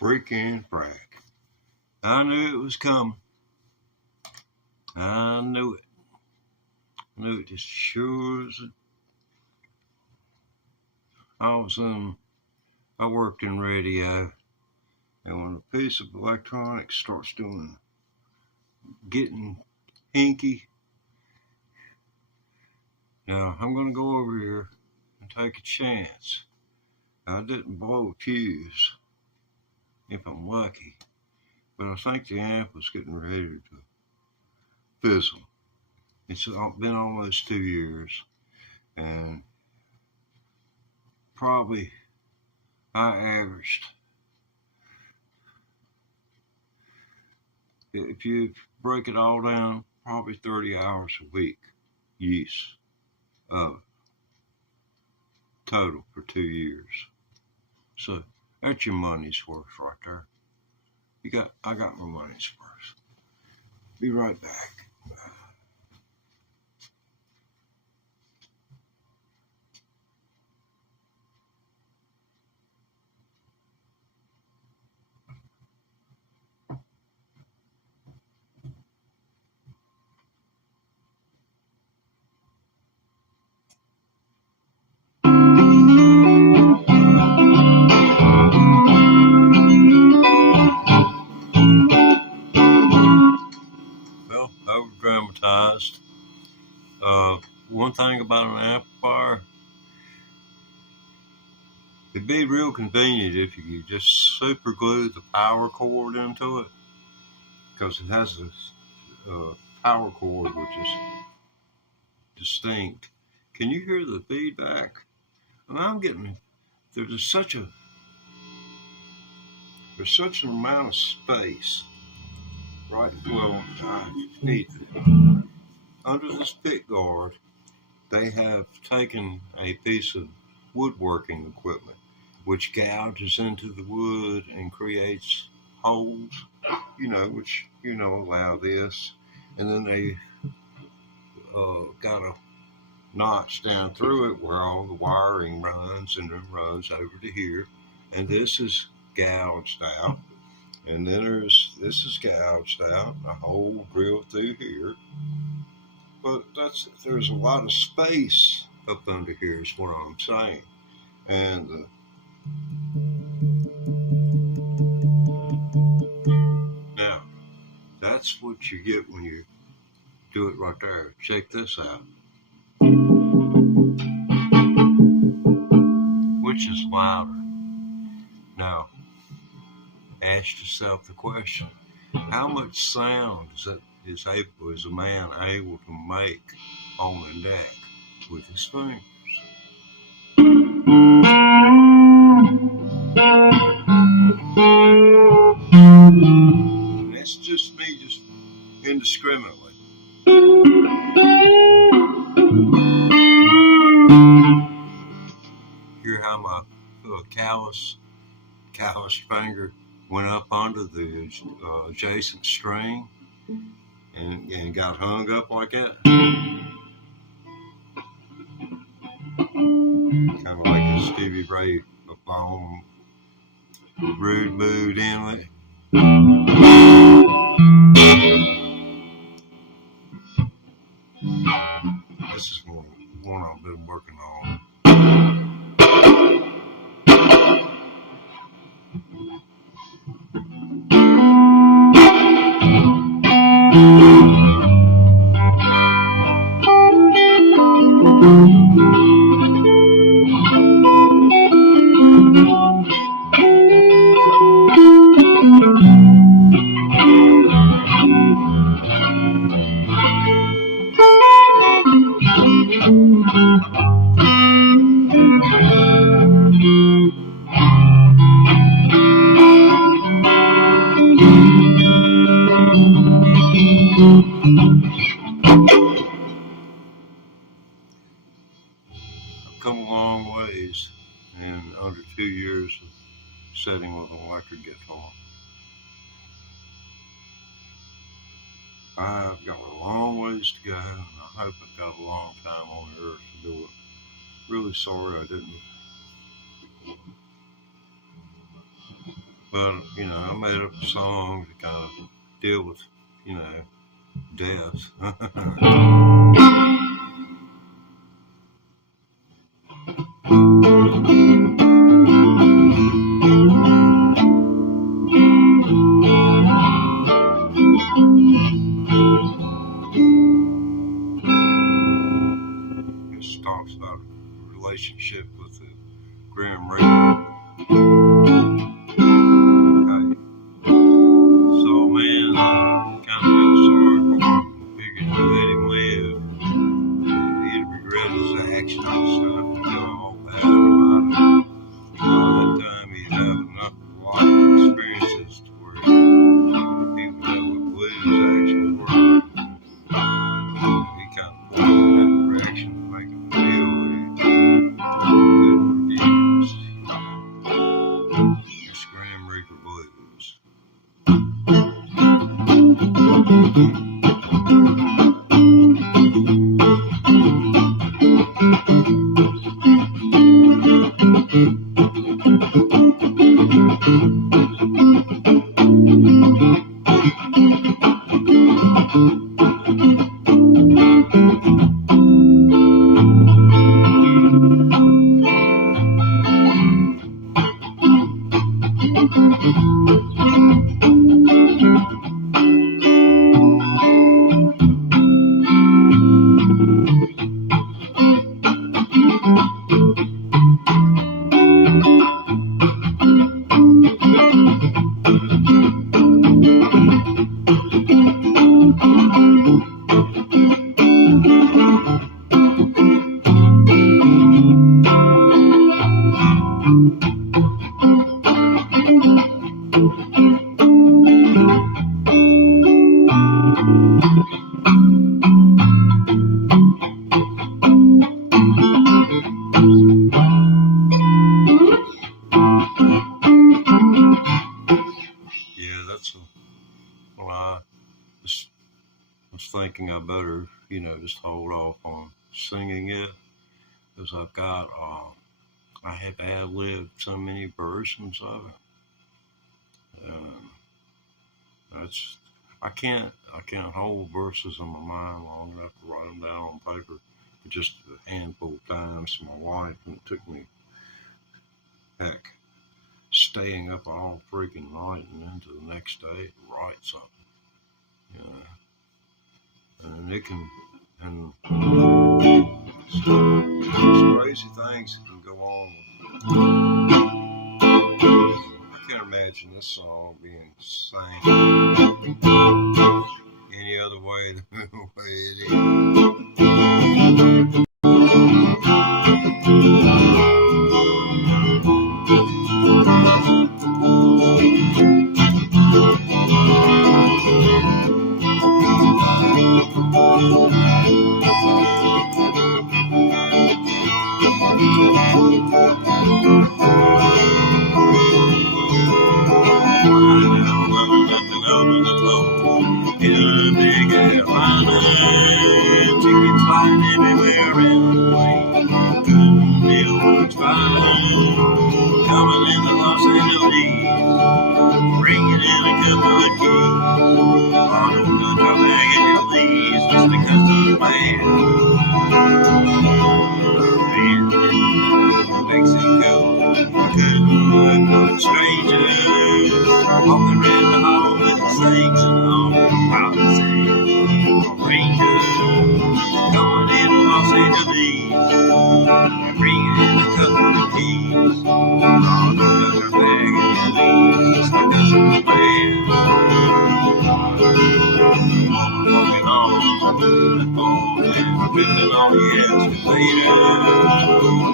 freaking frack. I knew it was coming. I knew it. I knew it just sure as I worked in radio, and when a piece of electronics starts getting hinky, now I'm going to go over here and take a chance. I didn't blow a fuse, if I'm lucky, but I think the amp was getting ready to fizzle. It's been almost 2 years, and probably I averaged, if you break it all down, probably 30 hours a week use of total for 2 years. So that's your money's worth right there. I got my money's worth. Be right back. Well, over dramatized. One thing about an amplifier, it'd be real convenient if you could just super glue the power cord into it, because it has a power cord which is distinct. Can you hear the feedback? I mean, I'm getting, there's such an amount of space. Right, well, I need under this pick guard, they have taken a piece of woodworking equipment which gouges into the wood and creates holes, which, allow this. And then they got a notch down through it where all the wiring runs, and then runs over to here. And this is gouged out. And then this is gouged out, a hole drilled through here. But there's a lot of space up under here is what I'm saying. And now, that's what you get when you do it right there. Check this out. Which is louder? Now, ask yourself the question, how much sound is a man able to make on the neck with his fingers? And that's just me, just indiscriminately. Hear how my callous finger went up onto the adjacent string and got hung up like that. Kind of like a Stevie Ray Vaughan Rude Mood Inlet. This is one I've been working on. I've come a long ways in under 2 years of setting with an electric guitar. I've got a long ways to go, and I hope I've got a long time on the earth to do it. Really sorry I didn't But, you know, I made up a song to kind of deal with, you know, death. It talks about a relationship with the Grim Reaper. Okay. So, man, I kind of feel sorry for him. Figured to let him live. He'd regret his actions and stuff and feel all bad about it. By that time, he'd have enough life experiences to where he would know what blues actually were. He kind of pointed in that direction to make him feel good reviews. This Grim Reaper Blues. Well, I just was thinking I better, you know, just hold off on singing it, because I've got, I have ad-libbed so many versions of it. I can't hold verses in my mind long enough to write them down on paper just a handful of times to my wife, and it took me, heck, staying up all freaking night and into the next day to write something. And it can, and some crazy things that can go on. I can't imagine this song being sang any other way than the way it is.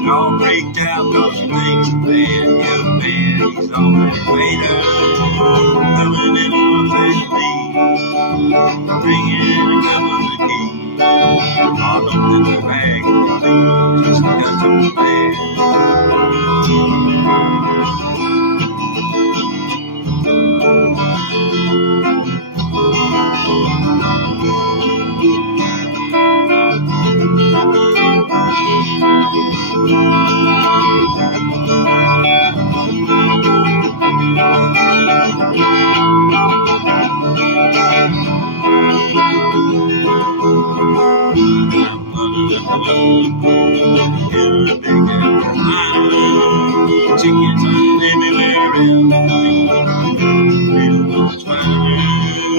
All freaked out cause she thinks the man, young man, he's already later. Coming in Los Angeles, bringing a couple of the keys. All up in the bag of the just because I'm the man. a big island. Chickens running everywhere in the lane. Everyone's fine.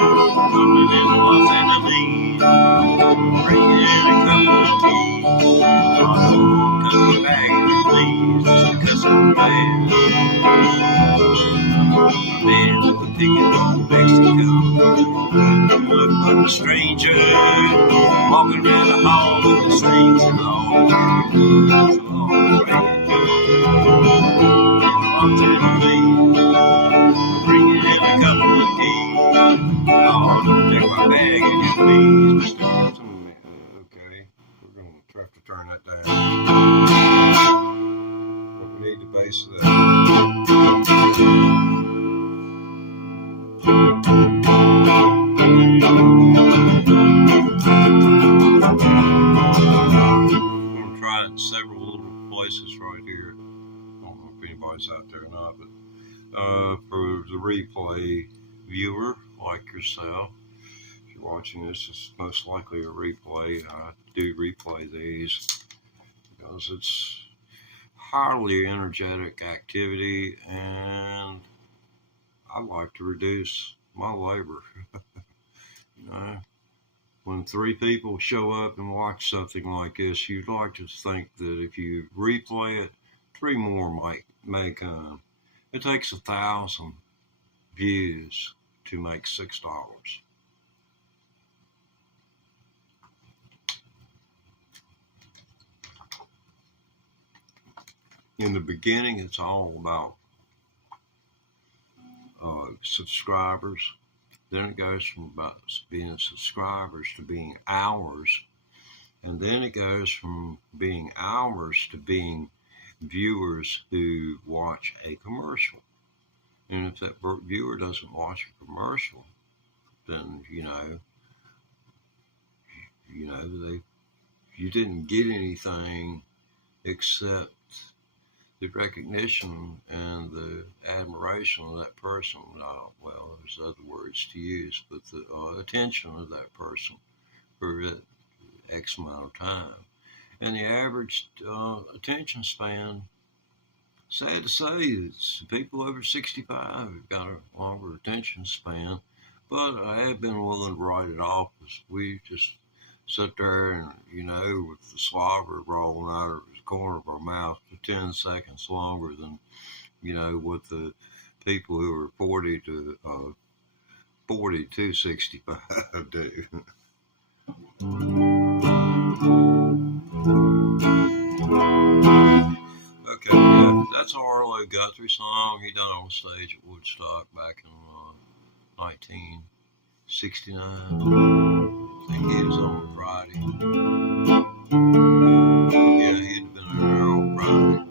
Coming in the Los Angeles. Bringing a couple of keys. Cookie bag if you please. Just a customer bag. Man with a ticket from Mexico. Look like a stranger walking around the hall with the saints and all. It's a long train. Lots of little bringing in a couple of keys. Oh, take my bag if you please, Mr. Wilson. Okay, we're going to have to turn that down. But we need the bass of that. Several little places right here. I don't know if anybody's out there or not, but for the replay viewer like yourself, if you're watching this, it's most likely a replay. I do replay these because it's highly energetic activity, and I like to reduce my labor. You know, when 3 people show up and watch something like this, you'd like to think that if you replay it, 3 more may come. It takes 1,000 views to make $6. In the beginning, it's all about subscribers. Then it goes from about being subscribers to being hours. And then it goes from being hours to being viewers who watch a commercial. And if that viewer doesn't watch a commercial, then, you didn't get anything except the recognition and the admiration of that person. Well, there's other words to use, but the attention of that person for X amount of time. And the average attention span, sad to say, it's people over 65 who've got a longer attention span, but I have been willing to write it off because we just sit there and, with the slobber rolling out of the corner of our mouth for 10 seconds longer than, what the people who are 40 to 65 do. Okay, yeah, that's a Arlo Guthrie song he done on stage at Woodstock back in 1969. I think he was on Friday. Yeah, he'd been there on Friday.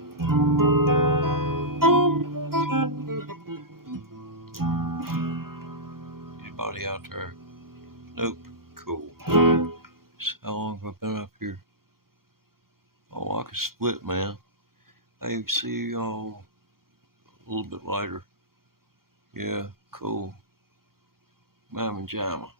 Anybody out there? Nope. Cool. So how long have I been up here? Oh, I could split, man. Hey, see y'all a little bit later. Yeah, cool. Mama Jama.